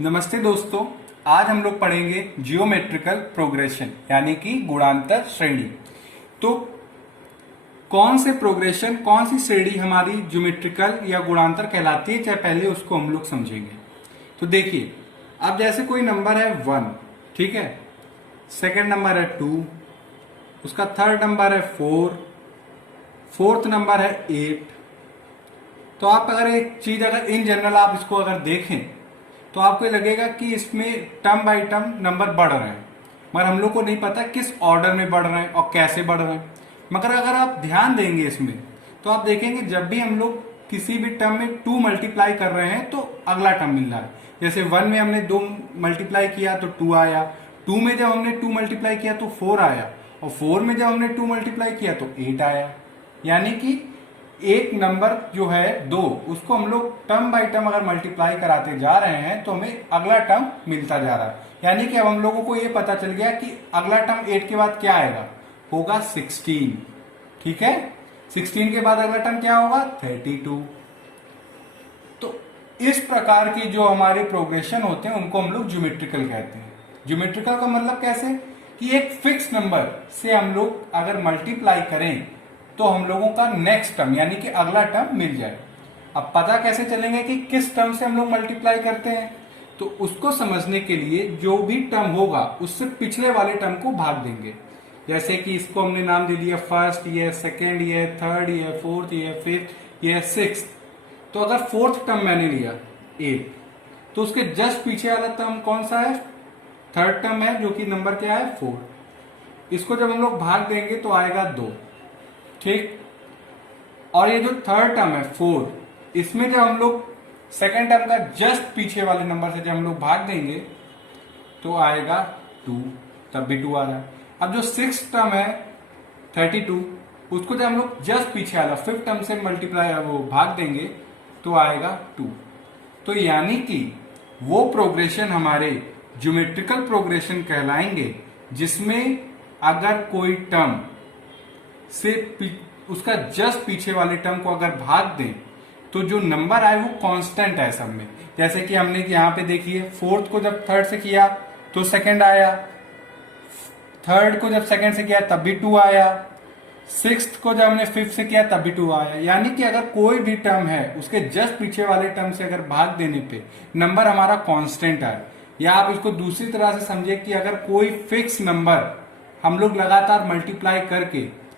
नमस्ते दोस्तों। आज हम लोग पढ़ेंगे जियोमेट्रिकल प्रोग्रेशन यानी कि गुणांतर श्रेणी। तो कौन से प्रोग्रेशन, कौन सी श्रेणी हमारी ज्योमेट्रिकल या गुणांतर कहलाती है, चाहे पहले उसको हम लोग समझेंगे। तो देखिए, अब जैसे कोई नंबर है 1, ठीक है, सेकंड नंबर है 2, उसका थर्ड नंबर है 4, फोर्थ नंबर है 8। तो आप अगर एक चीज अगर इन जनरल आप इसको अगर देखें तो आपको लगेगा कि इसमें टर्म बाय टर्म नंबर बढ़ रहे हैं, मगर हम लोग को नहीं पता किस ऑर्डर में बढ़ रहे हैं और कैसे बढ़ रहे हैं। मगर अगर आप ध्यान देंगे इसमें तो आप देखेंगे जब भी हम लोग किसी भी टर्म में 2 मल्टीप्लाई कर रहे हैं तो अगला टर्म मिल रहा है। जैसे 1 में हमने 2 मल्टीप्लाई किया तो 2 आया, 2 में जब हमने 2 मल्टीप्लाई किया तो 4 आया, और 4 में जब हमने 2 मल्टीप्लाई किया तो 8 आया। यानी कि एक नंबर जो है 2, उसको हम लोग टर्म बाय टर्म अगर मल्टीप्लाई कराते जा रहे हैं तो हमें अगला टर्म मिलता जा रहा है। यानी कि अब हम लोगों को ये पता चल गया कि अगला टर्म 8 के बाद क्या आएगा, होगा 16। ठीक है, 16 के बाद अगला टर्म क्या होगा, 32। तो इस प्रकार की जो हमारे प्रोग्रेशन होते हैं उनको हम लोग ज्योमेट्रिकल कहते हैं। ज्योमेट्रिकल का मतलब कैसे कि एक फिक्स नंबर से हम लोग अगर मल्टीप्लाई करें तो हम लोगों का नेक्स्ट टर्म यानी कि अगला टर्म मिल जाए। अब पता कैसे चलेंगे कि किस टर्म से हम लोग मल्टीप्लाई करते हैं, तो उसको समझने के लिए जो भी टर्म होगा उससे पिछले वाले टर्म को भाग देंगे। जैसे कि इसको हमने नाम दे दिया फर्स्ट, ये सेकेंड, ये थर्ड, ये फोर्थ, ये फिफ्थ, ये सिक्स। तो अगर फोर्थ टर्म मैंने लिया 8, तो उसके जस्ट पीछे वाला टर्म कौन सा है, थर्ड टर्म है, जो कि नंबर क्या है 4। इसको जब हम लोग भाग देंगे तो आएगा 2। ठीक, और ये जो थर्ड टर्म है 4, इसमें जब हम लोग सेकेंड टर्म का जस्ट पीछे वाले नंबर से जब हम लोग भाग देंगे तो आएगा 2, तब भी 2 आ रहा है। अब जो सिक्स टर्म है 32, उसको जब हम लोग जस्ट पीछे वाला फिफ्थ टर्म से मल्टीप्लाई वो भाग देंगे तो आएगा 2। तो यानी कि वो प्रोग्रेशन हमारे ज्योमेट्रिकल प्रोग्रेशन कहलाएंगे जिसमें अगर कोई टर्म से उसका जस्ट पीछे वाले टर्म को अगर भाग दें तो जो नंबर आए वो कांस्टेंट है सब में। जैसे कि हमने यहाँ पे देखिए, फोर्थ को जब थर्ड से किया तो सेकंड आया, थर्ड को जब सेकंड से किया तब भी 2 आया, सिक्स्थ को जब हमने फिफ्थ से किया तब भी 2 आया। यानी कि अगर कोई भी टर्म है उसके जस्ट पीछे वाले टर्म से अगर भाग देने पे नंबर हमारा कांस्टेंट आए, या आप इसको दूसरी तरह से समझे कि अगर कोई फिक्स नंबर हम लोग लगातार मल्टीप्लाई करके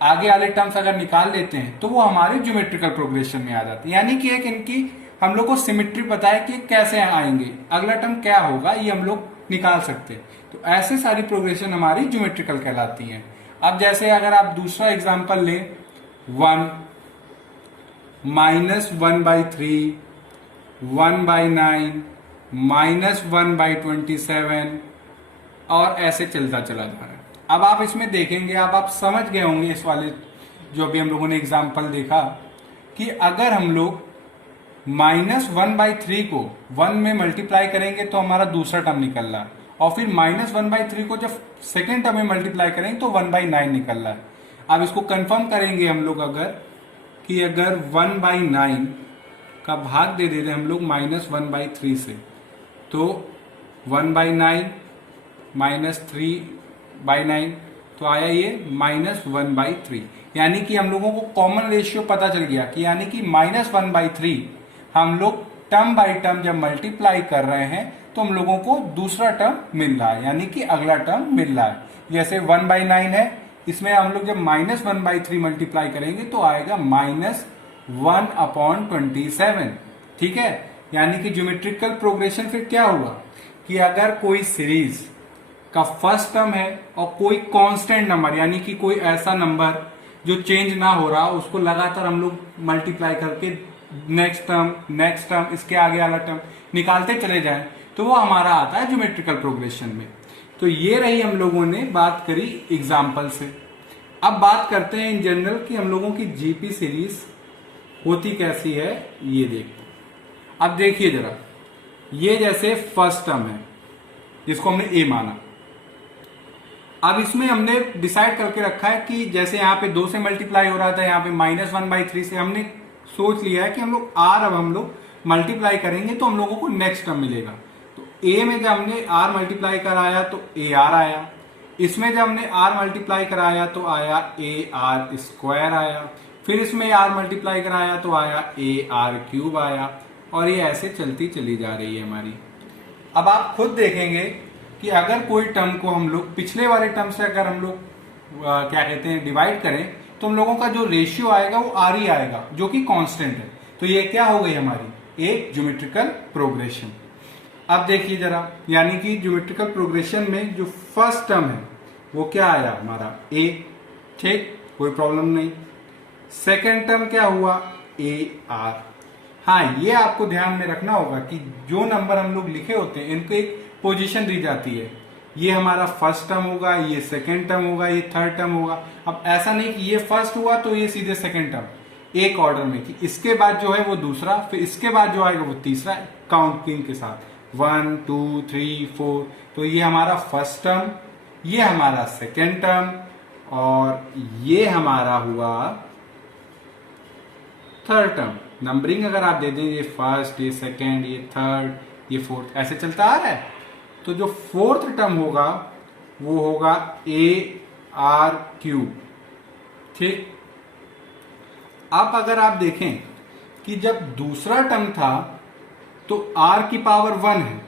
आगे वाले टर्म्स अगर निकाल लेते हैं तो वो हमारे ज्योमेट्रिकल प्रोग्रेशन में आ जाते हैं। यानी कि एक इनकी हम लोग को सिमेट्री पता है कि कैसे आएंगे, अगला टर्म क्या होगा, ये हम लोग निकाल सकते हैं। तो ऐसे सारी प्रोग्रेशन हमारी ज्योमेट्रिकल कहलाती हैं। अब जैसे अगर आप दूसरा एग्जांपल लें, 1 -1/3, 1/9, -1/27 और ऐसे चलता चला जा रहा है। अब आप इसमें देखेंगे, आप समझ गए होंगे इस वाले जो अभी हम लोगों ने एग्जांपल देखा, कि अगर हम लोग -1/3 को 1 में मल्टीप्लाई करेंगे तो हमारा दूसरा टर्म निकल रहा है, और फिर -1/3 को जब सेकेंड टर्म में मल्टीप्लाई करेंगे तो 1/9 निकल रहा है। अब इसको कंफर्म करेंगे हम लोग अगर 1/9 का भाग दे देते हम लोग -1/3 से, तो 1/9 -3/9 तो आया ये -1/3। यानी कि हम लोगों को कॉमन रेशियो पता चल गया कि यानी कि -1/3 हम लोग टर्म बाय टर्म जब मल्टीप्लाई कर रहे हैं तो हम लोगों को दूसरा टर्म मिल रहा है, यानी कि अगला टर्म मिल रहा है। जैसे 1/9 है, इसमें हम लोग जब -1/3 मल्टीप्लाई करेंगे तो आएगा -1/27। ठीक है, यानी कि ज्योमेट्रिकल प्रोग्रेशन फिर क्या हुआ कि अगर कोई सीरीज का फर्स्ट टर्म है और कोई कांस्टेंट नंबर यानी कि कोई ऐसा नंबर जो चेंज ना हो रहा, उसको लगातार हम लोग मल्टीप्लाई करके नेक्स्ट टर्म इसके आगे वाला टर्म निकालते चले जाएं तो वो हमारा आता है ज्योमेट्रिकल प्रोग्रेशन में। तो ये रही हम लोगों ने बात करी एग्जाम्पल से। अब बात करते हैं इन जनरल कि हम लोगों की जीपी सीरीज होती कैसी है, ये देखते हैं। अब देखिए जरा, ये जैसे फर्स्ट टर्म है जिसको हमने ए माना। अब इसमें हमने डिसाइड करके रखा है कि जैसे यहाँ पे 2 से मल्टीप्लाई हो रहा था, यहाँ पे -1/3 से हमने सोच लिया है कि हम लोग अब हम लोग मल्टीप्लाई करेंगे तो हम लोगों को नेक्स्ट टर्म मिलेगा। ए में जब हमने आर मल्टीप्लाई कराया तो ए आर आया, इसमें जब हमने आर मल्टीप्लाई कराया तो आया ए आर स्क्वायर आया, फिर इसमें आर मल्टीप्लाई कराया तो आया ए आर क्यूब आया, और ये ऐसे चलती चली जा रही है हमारी। अब आप खुद देखेंगे कि अगर कोई टर्म को हम लोग पिछले वाले टर्म से अगर हम लोग क्या कहते हैं डिवाइड करें तो हम लोगों का जो रेशियो आएगा वो आर ही आएगा, जो कि कांस्टेंट है। तो ये क्या हो गई हमारी एक ज्योमेट्रिकल प्रोग्रेशन। अब देखिए जरा, यानी कि ज्योमेट्रिकल प्रोग्रेशन में जो फर्स्ट टर्म है वो क्या आया हमारा ए, ठीक, कोई प्रॉब्लम नहीं। सेकेंड टर्म क्या हुआ ए आर। हाँ, ये आपको ध्यान में रखना होगा कि जो नंबर हम लोग लिखे होते हैं इनको एक पोजीशन दी जाती है। ये हमारा फर्स्ट टर्म होगा, ये सेकेंड टर्म होगा, ये थर्ड टर्म होगा। अब ऐसा नहीं कि ये फर्स्ट हुआ तो ये सीधे सेकेंड टर्म, एक ऑर्डर में कि इसके बाद जो है वो दूसरा, फिर इसके बाद जो आएगा वो तीसरा, काउंटिंग के साथ 1 2 3 4। तो ये हमारा फर्स्ट टर्म, ये हमारा सेकेंड टर्म, और ये हमारा हुआ थर्ड टर्म। नंबरिंग अगर आप दे दें, ये फर्स्ट, ये सेकेंड, ये थर्ड, ये फोर्थ, ऐसे चलता आ रहा है। तो जो फोर्थ टर्म होगा वो होगा ए आर क्यूब, ठीक। अब अगर आप देखें कि जब दूसरा टर्म था तो r की पावर 1 है,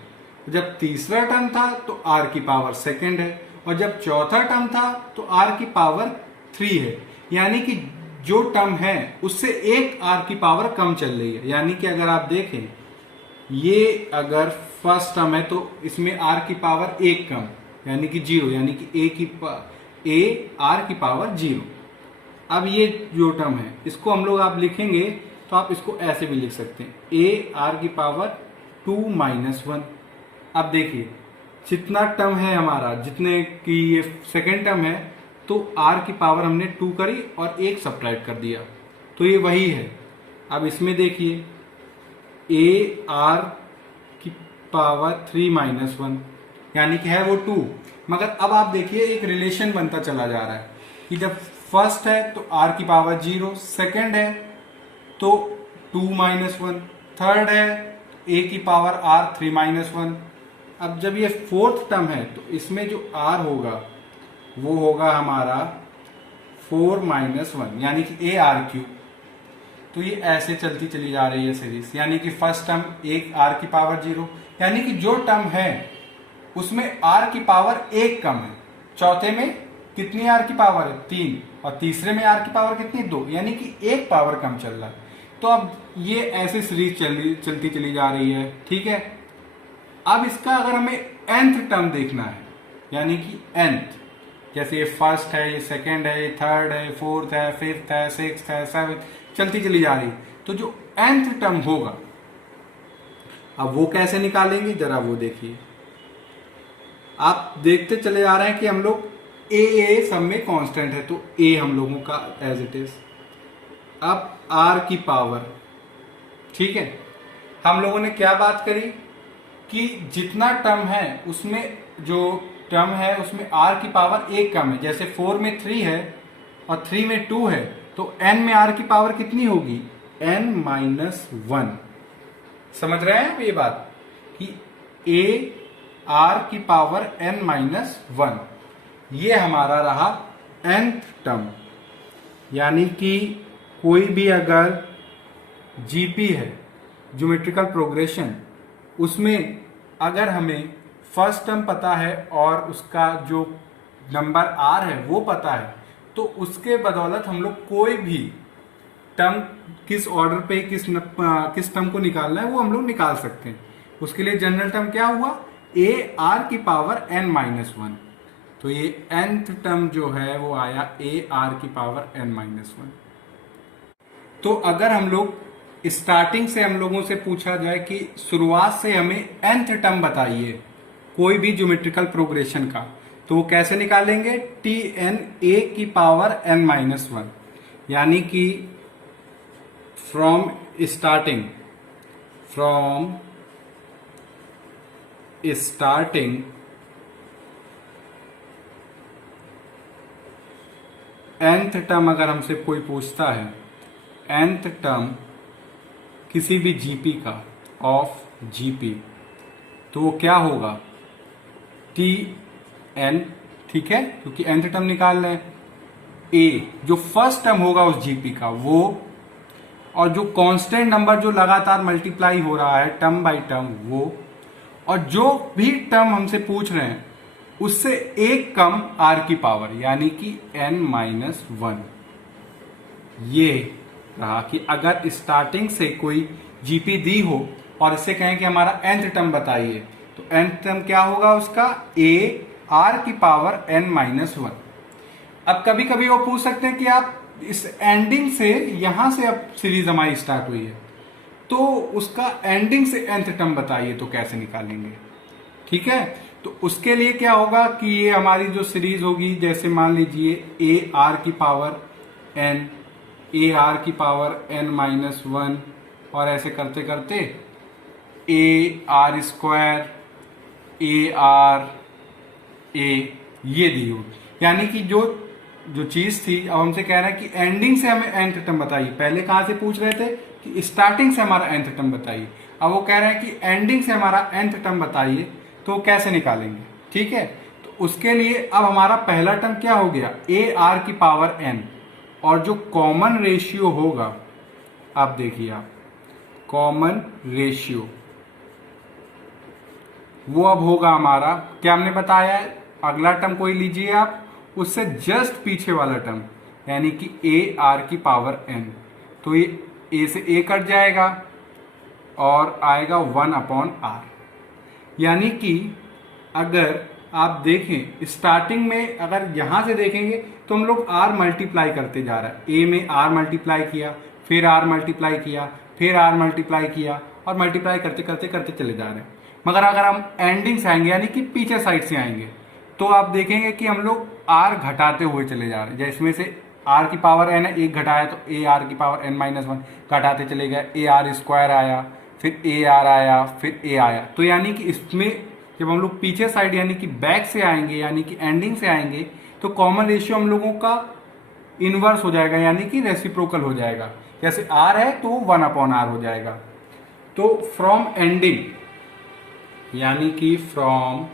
जब तीसरा टर्म था तो r की पावर सेकेंड है, और जब चौथा टर्म था तो r की पावर 3 है। यानी कि जो टर्म है उससे एक r की पावर कम चल रही है। यानी कि अगर आप देखें, ये अगर फर्स्ट टर्म है तो इसमें r की पावर एक कम, यानी कि 0, यानी कि a r की पावर 0। अब ये जो टर्म है इसको हम लोग आप लिखेंगे तो आप इसको ऐसे भी लिख सकते हैं, a r की पावर 2 - 1। अब देखिए जितना टर्म है हमारा, जितने की ये सेकेंड टर्म है, तो r की पावर हमने 2 करी और एक सब्ट्रैक्ट कर दिया, तो ये वही है। अब इसमें देखिए a r की पावर 3 - 1, यानी कि है वो 2। मगर अब आप देखिए एक रिलेशन बनता चला जा रहा है कि जब फर्स्ट है तो r की पावर 0, सेकेंड है तो 2 - 1, थर्ड है a की पावर r 3 - 1। अब जब ये फोर्थ टर्म है तो इसमें जो r होगा वो होगा हमारा 4 - 1, यानी कि a r क्यूब। तो ये ऐसे चलती चली जा रही है सीरीज, यानी कि फर्स्ट टर्म एक r की पावर 0, यानी कि जो टर्म है उसमें r की पावर एक कम है। चौथे में कितनी r की पावर है 3, और तीसरे में r की पावर कितनी 2, यानी कि एक पावर कम चल रहा है। तो अब ये ऐसे सीरीज चलती चली जा रही है, ठीक है। अब इसका अगर हमें nth टर्म देखना है, यानी कि nth, जैसे ये फर्स्ट है, ये सेकेंड है, ये थर्ड है, फोर्थ है, फिफ्थ है, सिक्स्थ है, सेवेंथ, चलती चली जा रही। तो जो nth टर्म होगा अब वो कैसे निकालेंगे, जरा वो देखिए। आप देखते चले जा रहे हैं कि हम लोग ए सब में कांस्टेंट है, तो ए हम लोगों का एज इट इज। अब r की पावर, ठीक है, हम लोगों ने क्या बात करी कि जितना टर्म है उसमें जो टर्म है उसमें r की पावर एक कम है। जैसे 4 में 3 है और 3 में 2 है, तो n में r की पावर कितनी होगी, n - 1। समझ रहे हैं आप ये बात कि a r की पावर n - 1, ये हमारा रहा nth टर्म। यानी कि कोई भी अगर जीपी है, ज्योमेट्रिकल प्रोग्रेशन, उसमें अगर हमें फर्स्ट टर्म पता है और उसका जो नंबर r है वो पता है, तो उसके बदौलत हम लोग कोई भी टर्म किस ऑर्डर पे किस टर्म को निकालना है वो हम लोग निकाल सकते हैं। उसके लिए जनरल टर्म क्या हुआ, a r की पावर n - 1। तो ये nth टर्म जो है वो आया a r की पावर n - 1। तो अगर हम लोग स्टार्टिंग से हम लोगों से पूछा जाए कि शुरुआत से हमें nth टर्म बताइए कोई भी ज्योमेट्रिकल प्रोग्रेशन का, तो वो कैसे निकालेंगे, tn a की पावर n - 1, यानी कि फ्रॉम स्टार्टिंग nth टर्म अगर हमसे कोई पूछता है, nth टर्म किसी भी जीपी का, ऑफ जीपी, तो वो क्या होगा, टी एन, ठीक है, क्योंकि nth टर्म निकाल रहे हैं। ए जो फर्स्ट टर्म होगा उस जीपी का वो, और जो कांस्टेंट नंबर जो लगातार मल्टीप्लाई हो रहा है टर्म बाय टर्म वो, और जो भी टर्म हमसे पूछ रहे हैं उससे एक कम आर की पावर यानी कि n-1। ये रहा कि अगर स्टार्टिंग से कोई जीपी दी हो और इससे कहें कि हमारा nth टर्म बताइए, तो nth टर्म क्या होगा उसका, a r की पावर n-1। अब कभी कभी वो पूछ सकते हैं कि आप इस एंडिंग से, यहां से अब सीरीज हमारी स्टार्ट हुई है तो उसका एंडिंग से nth टर्म बताइए, तो कैसे निकालेंगे, ठीक है। तो उसके लिए क्या होगा कि ये हमारी जो सीरीज होगी, जैसे मान लीजिए a r की पावर n, a r की पावर n-1, और ऐसे करते करते a r square, a r a, ये दी हो, यानी कि जो चीज थी, अब हमसे कह रहा है कि एंडिंग से हमें nth टर्म बताइए। पहले कहां से पूछ रहे थे कि स्टार्टिंग से हमारा nth टर्म बताइए, अब वो कह रहे हैं कि एंडिंग से हमारा nth टर्म बताइए, तो कैसे निकालेंगे, ठीक है। तो उसके लिए अब हमारा पहला टर्म क्या हो गया, a r की पावर n, और जो कॉमन रेशियो होगा, आप देखिए आप कॉमन रेशियो वो अब होगा हमारा, क्या हमने बताया है, अगला टर्म कोई लीजिए आप, उससे जस्ट पीछे वाला टर्म यानी कि a r की पावर n, तो ये a से a कट जाएगा और आएगा 1/r। यानी कि अगर आप देखें स्टार्टिंग में, अगर यहां से देखेंगे तो हम लोग r मल्टीप्लाई करते जा रहा है, a में r मल्टीप्लाई किया, फिर r मल्टीप्लाई किया, फिर r मल्टीप्लाई किया, और मल्टीप्लाई करते करते करते चले जा रहे हैं। मगर अगर हम एंडिंग से आएंगे यानी कि पीछे साइड से आएंगे, तो आप देखेंगे कि हम लोग r घटाते हुए चले जा रहे हैं। जैसे में से r की पावर n है, एक घटाया तो a r की पावर n-1 घटाते चले गए, a r स्क्वायर आया, फिर a r आया, फिर a आया। तो यानी कि इसमें जब हम लोग पीछे साइड यानी कि बैक से आएंगे, यानी कि एंडिंग से आएंगे, तो कॉमन रेशियो हम लोगों का इनवर्स हो जाएगा, यानी कि रेसिप्रोकल हो जाएगा। जैसे r है तो 1/r हो जाएगा। तो फ्रॉम एंडिंग, यानी कि फ्रॉम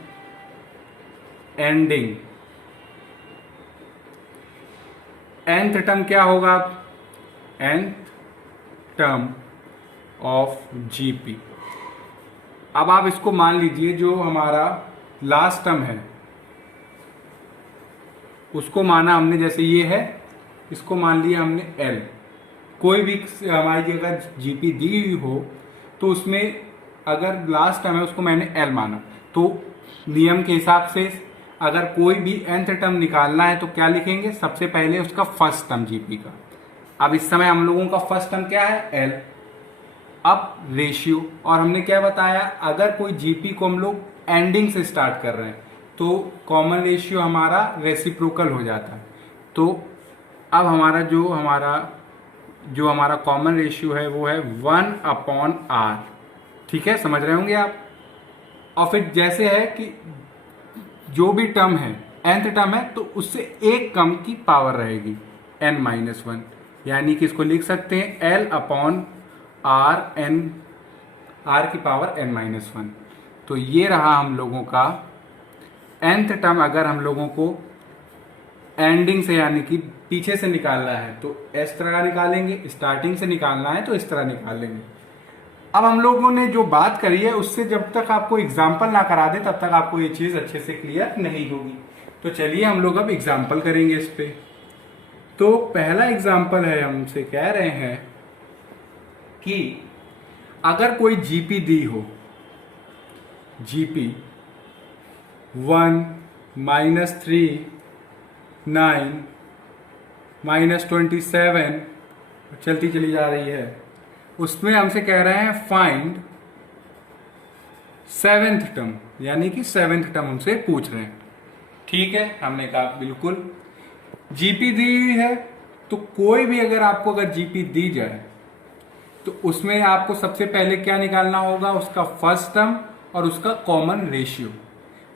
एंडिंग nth टर्म क्या होगा, nth टर्म ऑफ जीपी। अब आप इसको मान लीजिए जो हमारा लास्ट टर्म है उसको माना हमने, जैसे ये है इसको मान लिया हमने L। कोई भी हमारी अगर जीपी दी हुई हो तो उसमें अगर लास्ट टर्म है उसको मैंने L माना, तो नियम के हिसाब से अगर कोई भी nth टर्म निकालना है तो क्या लिखेंगे, सबसे पहले उसका फर्स्ट टर्म जीपी का। अब इस समय हम लोगों का फर्स्ट टर्म क्या है, L। अब रेशियो, और हमने क्या बताया, अगर कोई जीपी को हम लोग एंडिंग से स्टार्ट कर रहे हैं तो कॉमन रेशियो हमारा रेसिप्रोकल हो जाता है। तो अब हमारा जो हमारा कॉमन रेशियो है वो है 1/r, ठीक है, समझ रहे होंगे आप। और फिर जैसे है कि जो भी टर्म है nth टर्म है तो उससे एक कम की पावर रहेगी n-1, यानी कि इसको लिख सकते हैं L/r n, r की पावर n-1। तो ये रहा हम लोगों का nth टर्म। अगर हम लोगों को एंडिंग से यानी कि पीछे से निकालना है तो इस तरह निकालेंगे, स्टार्टिंग से निकालना है तो इस तरह निकालेंगे। अब हम लोगों ने जो बात करी है उससे जब तक आपको एग्जाम्पल ना करा दे तब तक आपको ये चीज अच्छे से क्लियर नहीं होगी। तो चलिए हम लोग अब एग्जाम्पल करेंगे इस पे। तो पहला एग्जाम्पल है, हमसे कह रहे हैं कि अगर कोई जीपी दी हो, जीपी 1, -3, 9, -27 चलती चली जा रही है, उसमें हमसे कह रहे हैं फाइंड 7th टर्म, यानी कि 7th टर्म हमसे पूछ रहे हैं। ठीक है, हमने कहा बिल्कुल। जीपी दी हुई है तो कोई भी अगर जीपी दी जाए तो उसमें आपको सबसे पहले क्या निकालना होगा, उसका फर्स्ट टर्म और उसका कॉमन रेशियो।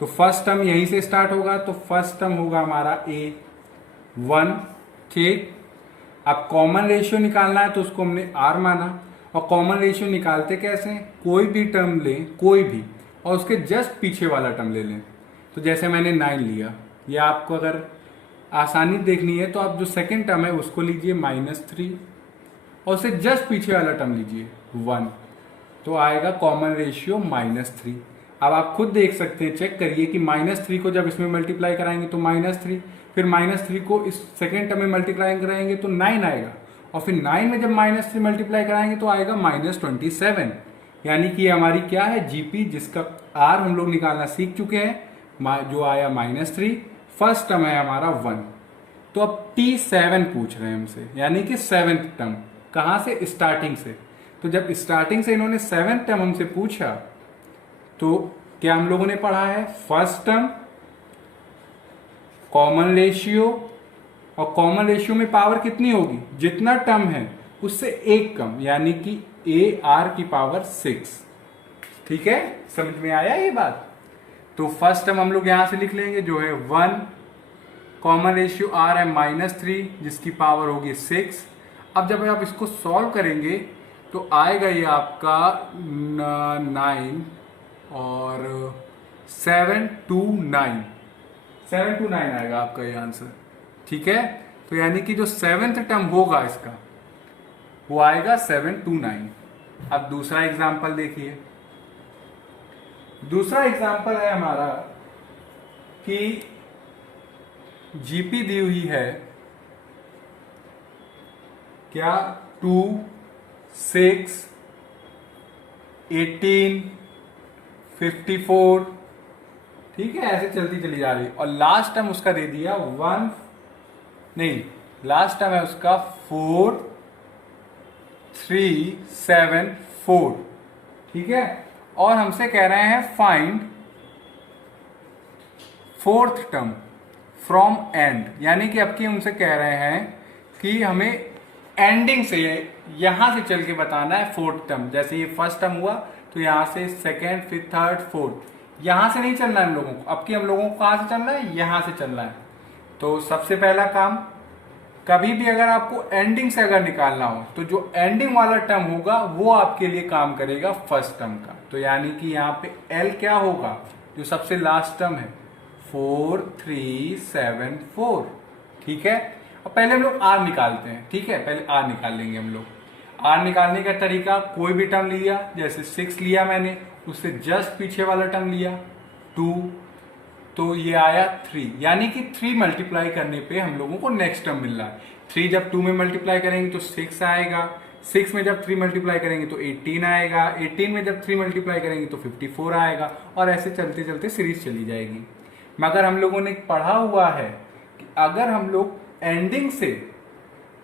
तो फर्स्ट टर्म यहीं से स्टार्ट होगा, तो फर्स्ट टर्म होगा हमारा A1, ठीक। अब कॉमन रेशियो निकालना है तो उसको हमने R माना, और कॉमन रेशियो निकालते कैसे, कोई भी टर्म लें, कोई भी, और उसके जस्ट पीछे वाला टर्म ले लें। तो जैसे मैंने 9 लिया, या आपको अगर आसानी देखनी है तो आप जो सेकेंड टर्म है उसको लीजिए -3 और उससे जस्ट पीछे वाला टर्म लीजिए 1, तो आएगा कॉमन रेशियो -3। अब आप खुद देख सकते हैं, चेक करिए कि -3 को जब इसमें मल्टीप्लाई कराएंगे तो -3, फिर -3 को इस सेकेंड टर्म में मल्टीप्लाई कराएंगे तो 9 आएगा, और फिर 9 में जब -3 मल्टीप्लाई कराएंगे तो आएगा -27। यानी कि हमारी क्या है, जीपी, जिसका आर हम लोग निकालना सीख चुके हैं, जो आया -3, फर्स्ट टर्म है हमारा 1। तो अब T7 पूछ रहे हैं हमसे, यानी कि 7th टर्म, कहां से, स्टार्टिंग से। तो जब स्टार्टिंग से इन्होंने 7th टर्म हमसे पूछा तो क्या हम लोगों ने पढ़ा है, फर्स्ट टर्म, कॉमन रेशियो, और कॉमन रेशियो में पावर कितनी होगी, जितना टर्म है उससे एक कम, यानी कि AR की पावर 6। ठीक है, समझ में आया ये बात। तो फर्स्ट टर्म हम लोग यहां से लिख लेंगे जो है 1, कॉमन रेशियो R है -3 जिसकी पावर होगी 6। अब जब आप इसको सॉल्व करेंगे तो आएगा ये आपका 9 और 7 to 9 आएगा आपका ये आंसर। ठीक है, तो यानी कि जो 7th टर्म होगा इसका वो आएगा 7 to 9। अब दूसरा एग्जांपल देखिए। दूसरा एग्जांपल है हमारा कि जीपी दी हुई है क्या, 2, 6, 18, 54, ठीक है, ऐसे चलती चली जा रही, और लास्ट टर्म उसका दे दिया 1, नहीं, लास्ट टर्म है उसका 4, 3, 7, 4। ठीक है, और हमसे कह रहे हैं find 4th term from and, यानी कि अब की उनसे कह रहे हैं कि हमें एंडिंग से, यहां से चल के बताना है 4th टर्म। जैसे ये फर्स्ट टर्म हुआ तो यहां से सेकेंड, फिर थर्ड, फोर्थ, यहां से नहीं चलना है हम लोगों को। अब की हम लोगों को कहां से चलना है, यहां से चलना है। तो सबसे पहला काम, कभी भी अगर आपको एंडिंग से अगर निकालना हो तो जो एंडिंग वाला टर्म होगा वो आपके लिए काम करेगा फर्स्ट टर्म का। तो यानी कि यहाँ पे L क्या होगा, जो सबसे लास्ट टर्म है, 4, 3, 7, 4। ठीक है, अब पहले हम लोग R निकालते हैं। ठीक है, पहले R निकाल लेंगे हम लोग। R निकालने का तरीका, कोई भी टर्म लिया, जैसे 6 लिया मैंने, उससे जस्ट पीछे वाला टर्म लिया 2, तो ये आया 3, यानी कि 3 मल्टीप्लाई करने पे हम लोगों को नेक्स्ट टर्म मिल रहा है। 3 जब 2 में मल्टीप्लाई करेंगे तो 6 आएगा, 6 में जब 3 मल्टीप्लाई करेंगे तो 18 आएगा, 18 में जब 3 मल्टीप्लाई करेंगे तो 54 आएगा, और ऐसे चलते चलते सीरीज चली जाएगी। मगर हम लोगों ने पढ़ा हुआ है कि अगर हम लोग एंडिंग से,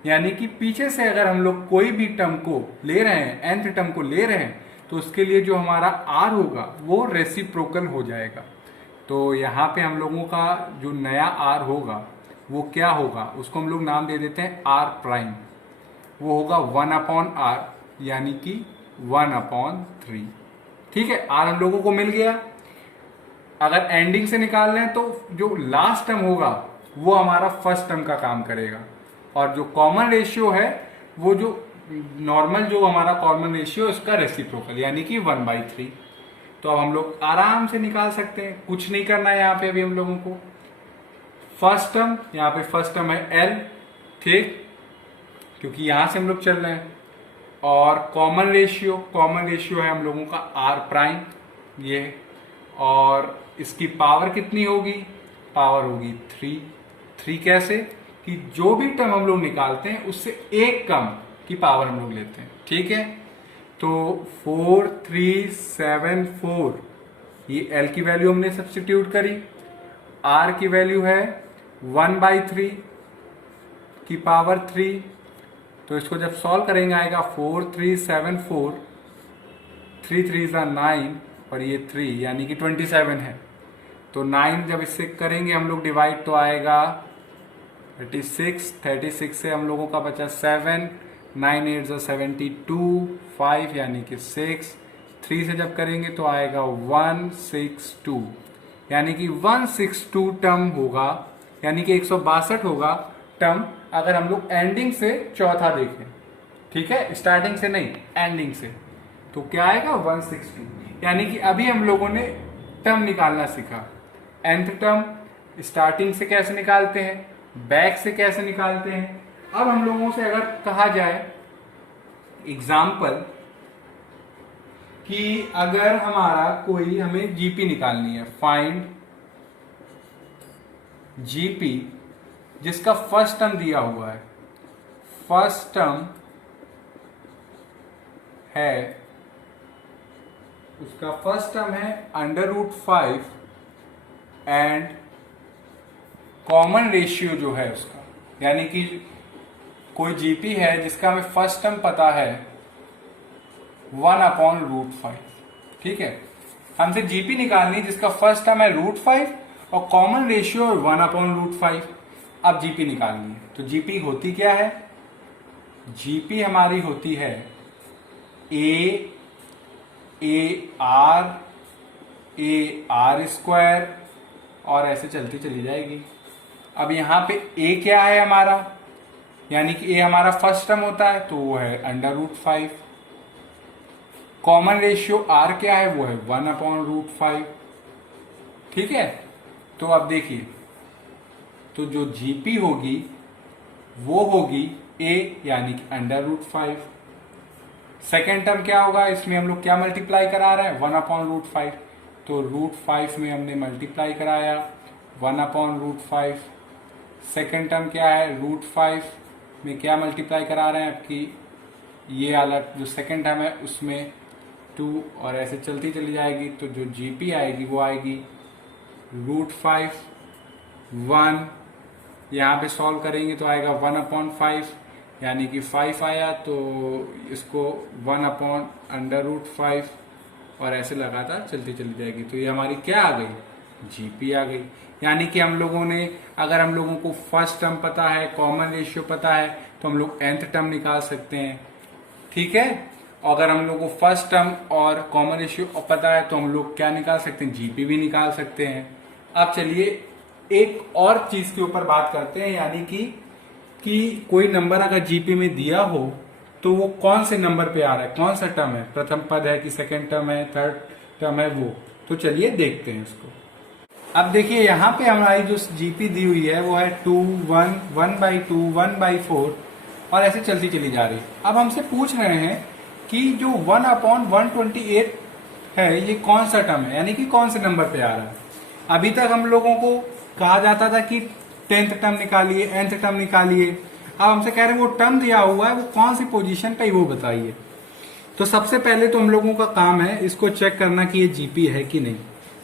यानी कि पीछे से अगर हम लोग कोई भी टर्म को ले रहे हैं, nth टर्म को ले रहे हैं, तो उसके लिए जो हमारा R होगा वो रेसिप्रोकल हो जाएगा। तो यहाँ पे हम लोगों का जो नया R होगा वो क्या होगा, उसको हम लोग नाम दे देते हैं R प्राइम। वो होगा 1/R, यानी कि 1/3। ठीक है, R हम लोगों को मिल गया। अगर एंडिंग से निकाल रहे हैं तो जो लास्ट टर्म होगा वो हमारा फर्स्ट टर्म का काम करेगा, और जो कॉमन रेशियो है वो जो नॉर्मल, जो हमारा कॉमन रेशियो, उसका रेसिप्रोकल, यानी कि 1/3। तो अब हम लोग आराम से निकाल सकते हैं, कुछ नहीं करना है यहाँ पे अभी हम लोगों को। फर्स्ट टर्म, यहाँ पे फर्स्ट टर्म है L, ठीक, क्योंकि यहां से हम लोग चल रहे हैं, और कॉमन रेशियो है हम लोगों का R प्राइम, ये, और इसकी पावर कितनी होगी, पावर होगी 3। कैसे कि जो भी टर्म हम लोग निकालते हैं उससे एक कम की पावर हम लोग लेते हैं। ठीक है, तो 4, 3, 7, 4, ये L की वैल्यू हमने सब्स्टिट्यूट करी, R की वैल्यू है 1/3 की पावर 3, तो इसको जब सॉल्व करेंगे आएगा 4, 3, 7, 4, 3 3 9, और ये 3 यानी कि 27 है। तो 9 जब इससे करेंगे हम लोग डिवाइड तो आएगा 36 से हम लोगों का बचा 7, 9 8 72, 5 यानी कि 6, 3 से जब करेंगे तो आएगा 162, यानी कि 162 टर्म होगा, यानी कि 162 होगा टर्म, अगर हम लोग एंडिंग से चौथा देखें। ठीक है, स्टार्टिंग से नहीं, एंडिंग से, तो क्या आएगा 162। यानी कि अभी हम लोगों ने टर्म निकालना सीखा। nth टर्म स्टार्टिंग से कैसे निकालते हैं, बैक से कैसे निकालते हैं। अब हम लोगों से अगर कहा जाए एग्जाम्पल कि अगर हमारा कोई हमें जीपी निकालनी है, फाइंड जीपी, जिसका फर्स्ट टर्म दिया हुआ है, फर्स्ट टर्म है, उसका फर्स्ट टर्म है √5 एंड कॉमन रेशियो जो है उसका, यानी कि कोई जीपी है जिसका हमें फर्स्ट टर्म पता है 1/√5। ठीक है, हमसे जीपी निकालनी जिसका फर्स्ट टर्म है √5 और कॉमन रेशियो 1/√5। अब जीपी निकालनी है, तो जीपी होती क्या है, जीपी हमारी होती है आर स्क्वायर और ऐसे चलती चली जाएगी। अब यहां पे ए क्या है हमारा, यानी कि ए हमारा फर्स्ट टर्म होता है तो वो है √5। कॉमन रेशियो आर क्या है, वो है 1/√5। ठीक है, तो अब देखिए, तो जो जीपी होगी वो होगी ए यानी कि √5। सेकेंड टर्म क्या होगा, इसमें हम लोग क्या मल्टीप्लाई करा रहे हैं, 1/√5, तो √5 में हमने मल्टीप्लाई कराया 1/√5। सेकेंड टर्म क्या है, √5 में क्या मल्टीप्लाई करा रहे हैं, आपकी ये अलग जो सेकेंड टर्म है उसमें 2 और ऐसे चलती चली जाएगी। तो जो जीपी आएगी वो आएगी √5 1, यहाँ पे सॉल्व करेंगे तो आएगा 1/5, यानी कि 5 आया, तो इसको 1/√5 और ऐसे लगातार चलती चली जाएगी। तो ये हमारी क्या आ गई, जीपी आ गई। यानी कि हम लोगों ने, अगर हम लोगों को फर्स्ट टर्म पता है, कॉमन रेशियो पता है, तो हम लोग nth टर्म निकाल सकते हैं। ठीक है, अगर हम लोग को फर्स्ट टर्म और कॉमन रेशियो पता है तो हम लोग क्या निकाल सकते हैं, जीपी भी निकाल सकते हैं। अब चलिए एक और चीज के ऊपर बात करते हैं, यानी कि कोई नंबर अगर जीपी में दिया हो तो वो कौन से नंबर पे आ रहा है, कौन सा टर्म है, प्रथम पद है कि सेकंड टर्म है, थर्ड टर्म है, वो तो चलिए देखते हैं इसको। अब देखिए यहाँ पे हमारी जो जीपी दी हुई है वो है 2 1 1/2 1/4 और ऐसे चलती चली जा रही है। अब हमसे पूछ रहे हैं कि जो 1/128 है ये कौन सा टर्म है, यानी कि कौन से नंबर पे आ रहा है। अभी तक हम लोगों को कहा जाता था कि 10th टर्म निकालिए, nth टर्म निकालिए। अब हमसे कह रहे हैं वो टर्म दिया हुआ है वो कौन सी पोजीशन पे, वो बताइए। तो सबसे पहले तो हम लोगों का काम है इसको चेक करना कि ये जीपी है कि नहीं।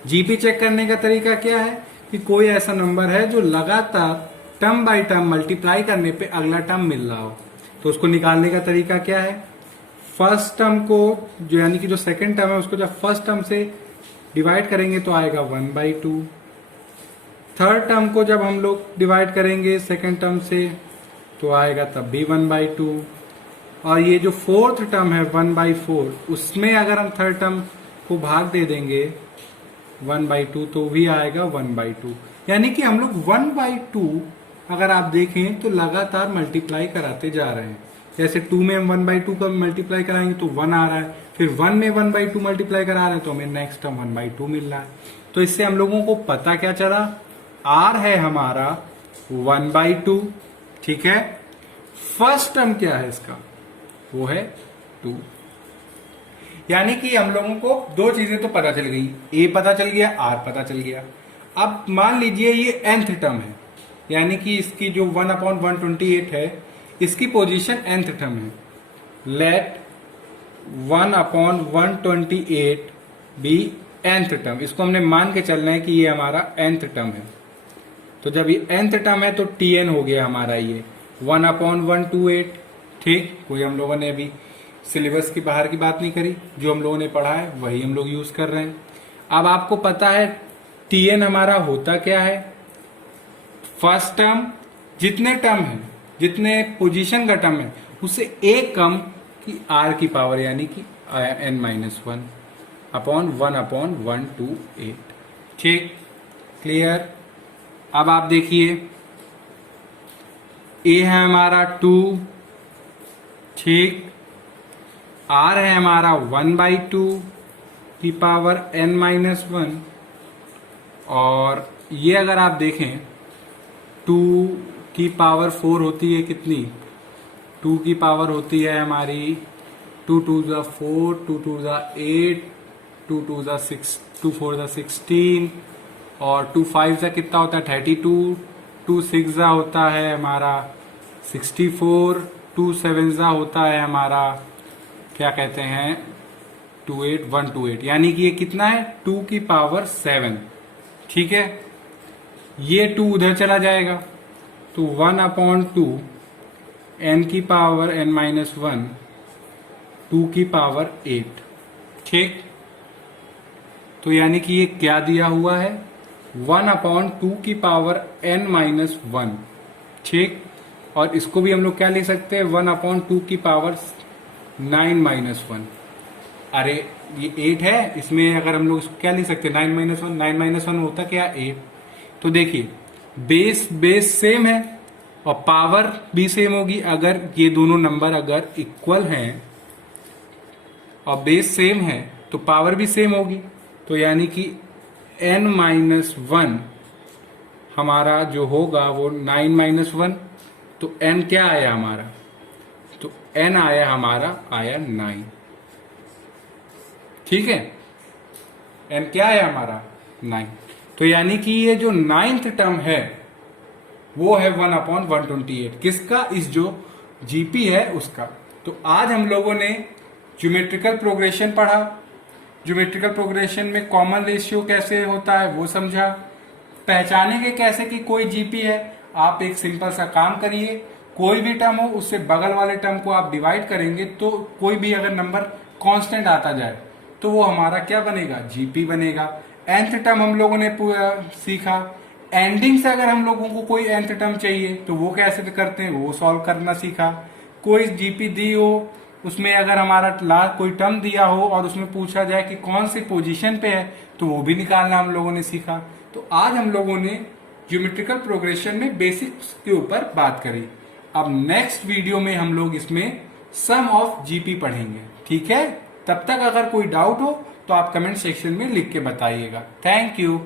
जीपी चेक करने का तरीका क्या है कि कोई ऐसा नंबर है जो लगातार टर्म बाय टर्म मल्टीप्लाई करने पे अगला टर्म मिल रहा हो, तो उसको निकालने का तरीका क्या है, फर्स्ट टर्म को जो यानी कि जो सेकंड टर्म है उसको जब फर्स्ट टर्म से डिवाइड करेंगे तो आएगा 1/2। थर्ड टर्म को जब हम लोग डिवाइड करेंगे सेकंड टर्म से तो आएगा तब भी 1/2। और ये जो फोर्थ टर्म है 1/4, उसमें अगर हम थर्ड टर्म को भाग दे देंगे 1/2 तो भी आएगा 1/2। यानी कि हम लोग 1/2 अगर आप देखें तो लगातार मल्टीप्लाई कराते जा रहे हैं। जैसे 2 में हम 1/2 का मल्टीप्लाई कराएंगे तो 1 आ रहा है, फिर 1 में 1/2 मल्टीप्लाई करा रहे हैं तो हमें नेक्स्ट टर्म 1/2 मिल रहा है। तो इससे हम लोगों को पता क्या चला, आर है हमारा 1/2। ठीक है, फर्स्ट टर्म क्या है इसका, वो है 2। यानी कि हम लोगों को दो चीजें तो पता चल गई, ए पता चल गया, आर पता चल गया। अब मान लीजिए ये nth टर्म है, यानी कि इसकी जो 1/128 है इसकी पोजीशन nth टर्म है। लेट 1/128 बी nth टर्म, इसको हमने मान के चलना है कि ये हमारा nth टर्म है। तो जब ये nth टर्म है तो tn हो गया हमारा ये 1/128। ठीक, कोई हम लोगों ने अभी सिलेबस की बाहर की बात नहीं करी, जो हम लोगों ने पढ़ा है वही हम लोग यूज कर रहे हैं। अब आपको पता है tn हमारा होता क्या है, फर्स्ट टर्म जितने टर्म है, जितने पोजीशन का टर्म है उससे एक कम की r की पावर, यानी कि n-1 अपॉन 1/128। ठीक, क्लियर। अब आप देखिए a है हमारा 2, ठीक, r है हमारा 1/2 की पावर n-1, और ये अगर आप देखें 2 की पावर 4 होती है कितनी, 2 की पावर होती है हमारी 2 2 ज़ा 4, 2 2 ज़ा 8, 2 2 ज़ा 6, 2 4 ज़ा 16, और 2 5 ज़ा कितना होता है 32, 2 6 ज़ा होता है हमारा 64, 2 7 ज़ा होता है हमारा क्या कहते हैं 128, यानी कि ये कितना है 2 की पावर 7। ठीक है, ये 2 उधर चला जाएगा तो 1/2 n की पावर n-1, 2 की पावर 8। ठीक, तो यानी कि ये क्या दिया हुआ है 1/2 की पावर n-1। ठीक, और इसको भी हम लोग क्या लिख सकते हैं 1/2 की पावर 9-1। अरे ये 8 है, इसमें अगर हम लोग इसको क्या लिख सकते हैं 9-1, 9-1 होता क्या 8। तो देखिए बेस सेम है और पावर भी सेम होगी। अगर ये दोनों नंबर अगर इक्वल हैं और बेस सेम है तो पावर भी सेम होगी। तो यानी कि n-1 हमारा जो होगा वो 9-1, तो n क्या आया हमारा, तो n आया हमारा 9। ठीक है, n क्या है हमारा 9। तो यानी कि ये जो 9th टर्म है वो है 1/128, किसका, इस जो जीपी है उसका। तो आज हम लोगों ने ज्योमेट्रिकल प्रोग्रेशन पढ़ा, ज्योमेट्रिकल प्रोग्रेशन में कॉमन रेशियो कैसे होता है वो समझा, पहचानेंगे कैसे कि कोई जीपी है। आप एक सिंपल सा काम करिए, कोई भी टर्म हो उससे बगल वाले टर्म को आप डिवाइड करेंगे तो कोई भी अगर नंबर कांस्टेंट आता जाए तो वो हमारा क्या बनेगा, जीपी बनेगा। nth टर्म हम लोगों ने पूरा सीखा। एंडिंग से अगर हम लोगों को कोई nth टर्म चाहिए तो वो कैसे करते हैं वो सॉल्व करना सीखा। कोई जीपी दी हो उसमें अगर हमारा लास्ट कोई टर्म दिया हो और उसमें पूछा जाए कि कौन सी पोजीशन पे है तो वो भी निकालना हम लोगों ने सीखा। तो आज हम लोगों ने ज्योमेट्रिकल प्रोग्रेशन में बेसिक्स के ऊपर बात करी। अब नेक्स्ट वीडियो में हम लोग इसमें सम ऑफ जीपी पढ़ेंगे। ठीक है, तब तक अगर कोई डाउट हो तो आप कमेंट सेक्शन में लिख के बताइएगा। Thank you.